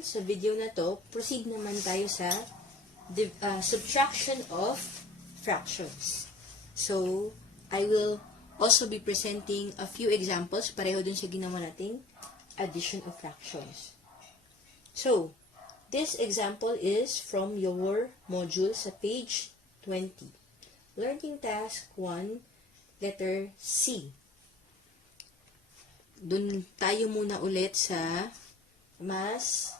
naman, sa video na to, proceed naman tayo sa subtraction of fractions. So, I will also be presenting a few examples pareho dun sa ginawa nating addition of fractions. So, this example is from your module sa page 20. Learning task 1, letter C. Dun tayo muna ulit sa mas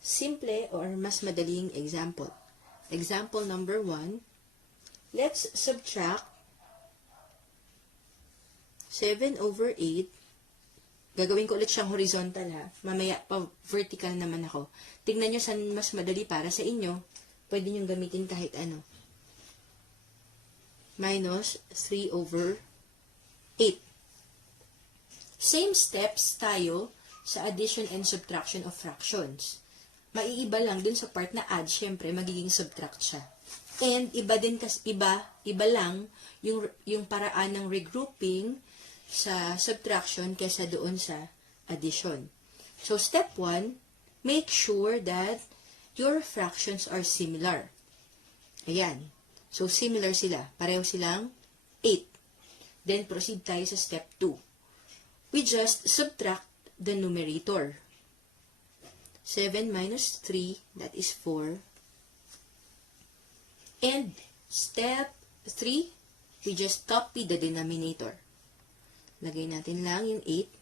simple or mas madaling example. Example number 1. Let's subtract 7/8. Gagawin ko ulit siyang horizontal ha. Mamaya pa vertical naman ako. Tingnan nyo saan mas madali para sa inyo. Pwede nyo gamitin kahit ano. Minus 3/8. Same steps tayo sa addition and subtraction of fractions. Maiiba lang dun sa part na add, syempre magiging subtract siya. And iba din iba lang yung paraan ng regrouping sa subtraction kaysa doon sa addition. So step 1, make sure that your fractions are similar. Ayan. So similar sila. Pareho silang 8. Then proceed tayo sa step 2. We just subtract the numerator. 7 minus 3, that is 4. And step 3, we just copy the denominator. Lagay natin lang yung 8.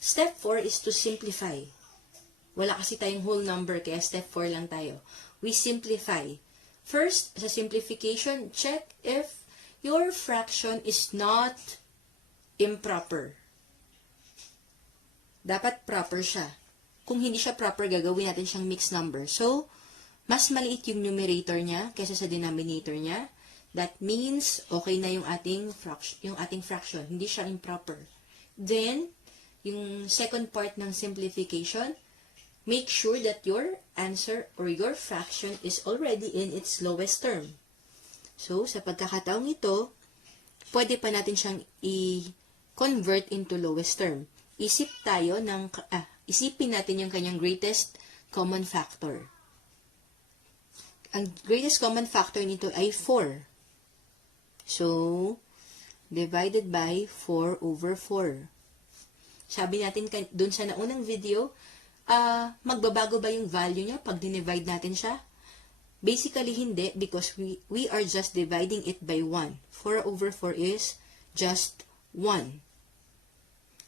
Step 4 is to simplify. Wala kasi tayong whole number, kaya step 4 lang tayo. We simplify. First, sa simplification, check if your fraction is not improper. Dapat proper siya. Kung hindi siya proper, gagawin natin siyang mixed number. So, mas maliit yung numerator niya kaysa sa denominator niya. That means, okay na yung ating fraction. Hindi siya improper. Then, yung second part ng simplification, make sure that your answer or your fraction is already in its lowest term. So, sa pagkakataong ito, pwede pa natin siyang i-convert into lowest term. Isipin natin yung kanyang greatest common factor. Ang greatest common factor nito ay 4. So, divided by 4/4. Sabi natin dun sa naunang video, magbabago ba yung value niya pag dinivide natin siya? Basically, hindi because we are just dividing it by 1. 4/4 is just 1.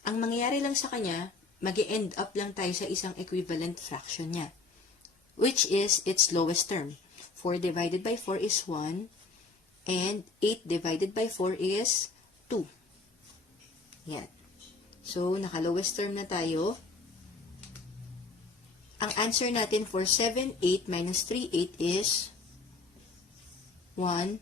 Ang mangyayari lang sa kanya, mag-end up lang tayo sa isang equivalent fraction niya, which is its lowest term. 4 divided by 4 is 1, and 8 divided by 4 is 2. Yan. So, naka-lowest term na tayo. Ang answer natin for 7/8 minus 3/8 is 1/2.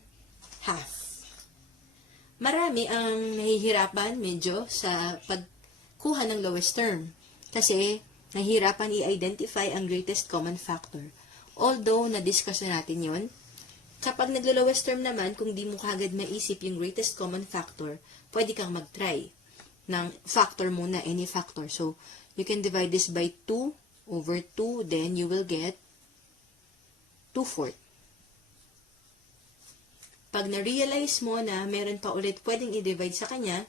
Marami ang nahihirapan medyo sa pagkuha ng lowest term. Kasi, nahihirapan i-identify ang greatest common factor. Although, na-discuss na natin yun, kapag naglo-lowest term naman, kung di mo kagad maisip yung greatest common factor, pwede kang mag-try ng factor muna, any factor. So, you can divide this by 2/2, then you will get 2/4. Pag na-realize mo na meron pa ulit pwedeng i-divide sa kanya,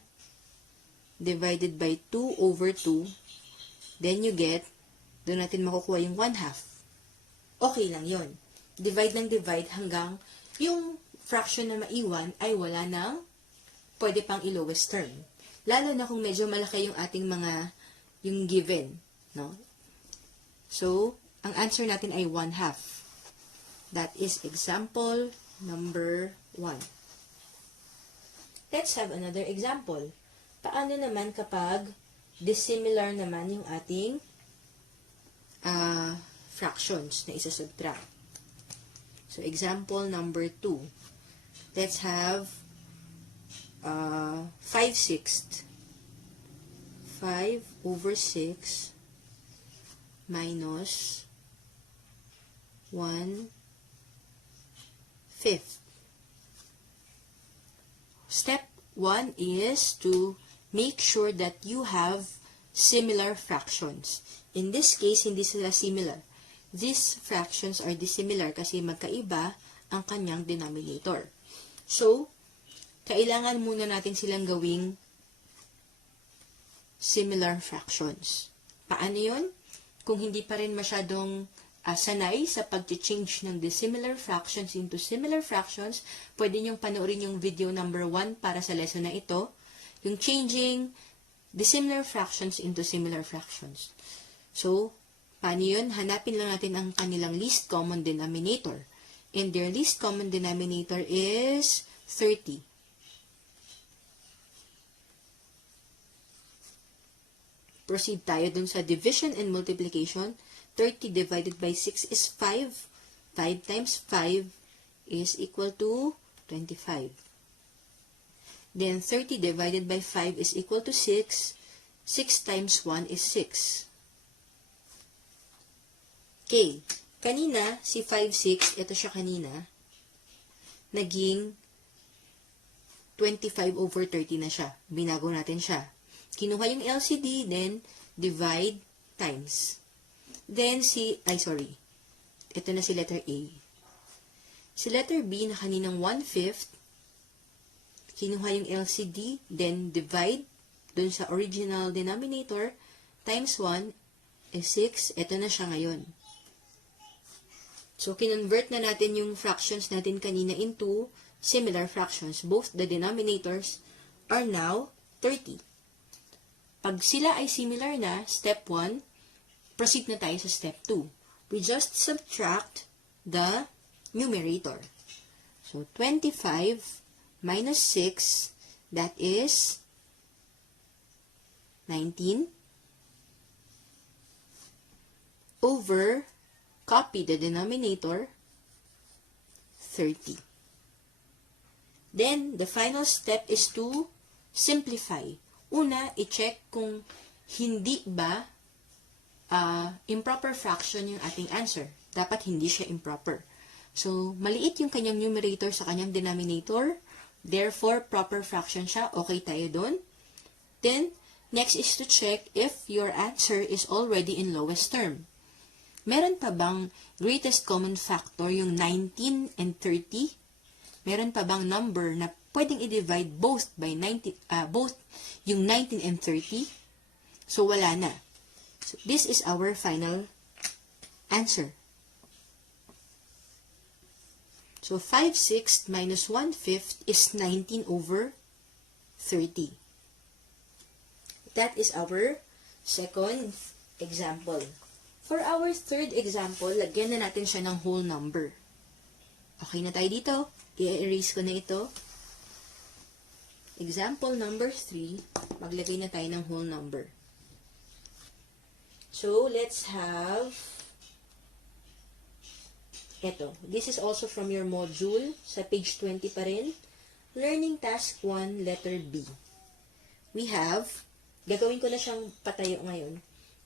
divided by 2/2, then you get, doon natin makukuha yung 1/2. Okay lang yon. Divide ng divide hanggang yung fraction na maiwan ay wala nang pwede pang i-lowest term. Lalo na kung medyo malaki yung ating yung given. No? So, ang answer natin ay 1/2. That is example number 1. Let's have another example. Paano naman kapag dissimilar naman yung ating fractions na isa-subtract? So, example number 2. Let's have 5/6. 5/6 minus 1/5. Step 1 is to make sure that you have similar fractions. In this case, hindi sila similar. These fractions are dissimilar kasi magkaiba ang kanyang denominator. So, kailangan muna natin silang gawing similar fractions. Paano yun? Kung hindi pa rin masyadong sanay sa pag-change ng dissimilar fractions into similar fractions, pwede niyong panoorin yung video number 1 para sa lesson na ito, yung changing dissimilar fractions into similar fractions. So, paano yun? Hanapin lang natin ang kanilang least common denominator. And their least common denominator is 30. Proceed tayo dun sa division and multiplication. 30 divided by 6 is 5. 5 times 5 is equal to 25. Then 30 divided by 5 is equal to 6. 6 times 1 is 6. Okay. Kanina, si 5, 6, ito siya kanina, naging 25 over 30 na siya. Binago natin siya. Kinuha yung LCD, then divide times. Then ito na si letter A. Si letter B na kaninang 1/5, kinuha yung LCD, then divide dun sa original denominator, times 1 is 6. Ito na siya ngayon. So, kinonvert na natin yung fractions natin kanina into similar fractions. Both the denominators are now 30. Pag sila ay similar na, step 1, proceed na tayo sa step 2. We just subtract the numerator. So, 25 minus 6, that is 19, over, copy the denominator, 30. Then, the final step is to simplify. Una, i-check kung hindi ba improper fraction yung ating answer. Dapat hindi siya improper. So, maliit yung kanyang numerator sa kanyang denominator. Therefore, proper fraction siya. Okay tayo dun. Then, next is to check if your answer is already in lowest term. Meron pa bang greatest common factor yung 19 and 30? Meron pa bang number na pwedeng i-divide both by both yung 19 and 30? So, wala na. So, this is our final answer. So, 5/6 minus 1/5 is 19 over 30. That is our second example. For our third example, lagyan na natin siya ng whole number. Okay na tayo dito. I-erase ko na ito. Example number 3, maglagay na tayo ng whole number. So, let's have ito. This is also from your module sa page 20 pa rin. Learning task 1, letter B. We have, gagawin ko na siyang patayo ngayon,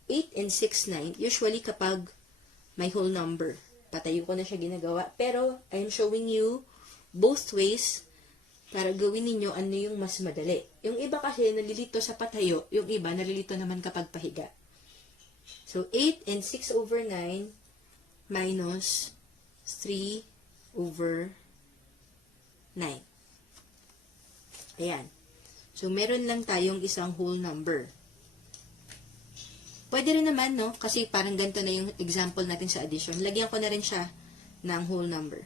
8 and 6, 9. Usually kapag may whole number, patayo ko na siya ginagawa. Pero, I'm showing you both ways para gawin ninyo ano yung mas madali. Yung iba kasi nalilito sa patayo, yung iba nalilito naman kapag pahiga. So, 8 and 6 over 9 minus 3 over 9. Ayan. So, meron lang tayong isang whole number. Pwede rin naman, no? Kasi parang ganito na yung example natin sa addition. Lagyan ko na rin siya ng whole number.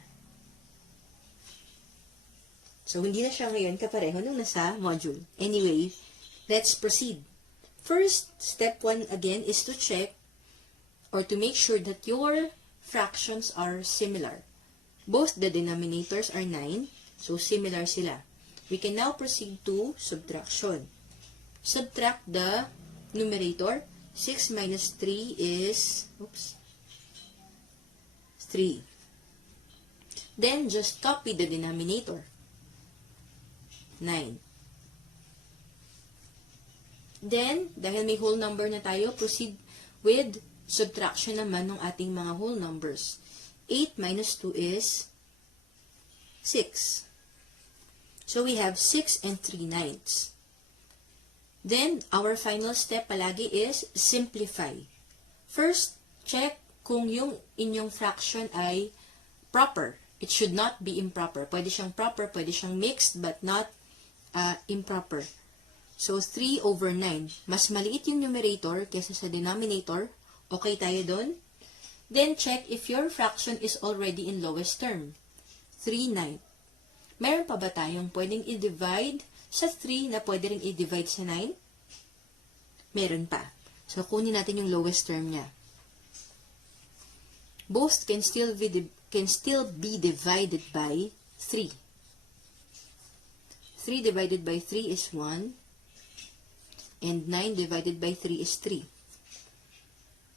So, hindi na siya ngayon kapareho nung nasa module. Anyway, let's proceed. First, step 1 again is to check or to make sure that your fractions are similar. Both the denominators are 9, so similar sila. We can now proceed to subtraction. Subtract the numerator. 6 minus 3 is, 3. Then, just copy the denominator. 9. Then, dahil may whole number na tayo, proceed with subtraction naman ng ating mga whole numbers. 8 minus 2 is 6. So, we have 6 and 3/9. Then, our final step palagi is simplify. First, check kung yung inyong fraction ay proper. It should not be improper. Pwede siyang proper, pwede siyang mixed, but not improper. So, 3 over 9. Mas maliit yung numerator kesa sa denominator. Okay tayo doon? Then, check if your fraction is already in lowest term. 3/9. Meron pa ba tayong pwedeng i-divide sa 3 na pwede rin i-divide sa 9? Meron pa. So, kunin natin yung lowest term niya. Both can still be divided by 3. 3 divided by 3 is 1. And 9 divided by 3 is 3.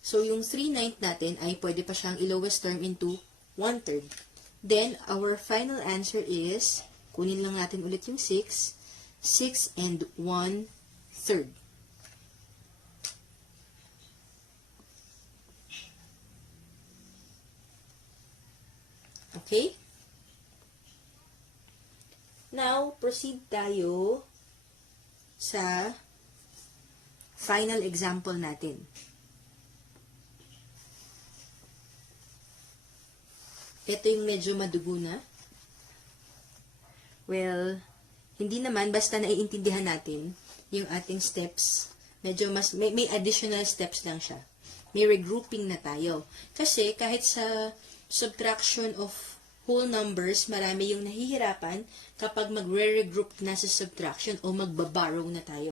So, yung 3/9 natin ay pwede pa siyang i-lowest term into 1/3. Then, our final answer is, kunin lang natin ulit yung 6. 6 and 1/3. Okay? Now, proceed tayo sa final example natin. Ito yung medyo madugo na. Well, hindi naman, basta naiintindihan natin yung ating steps. Medyo mas, may additional steps lang siya. May regrouping na tayo. Kasi kahit sa subtraction of whole numbers, marami yung nahihirapan kapag magre-regroup na sa subtraction o magbaborrow na tayo.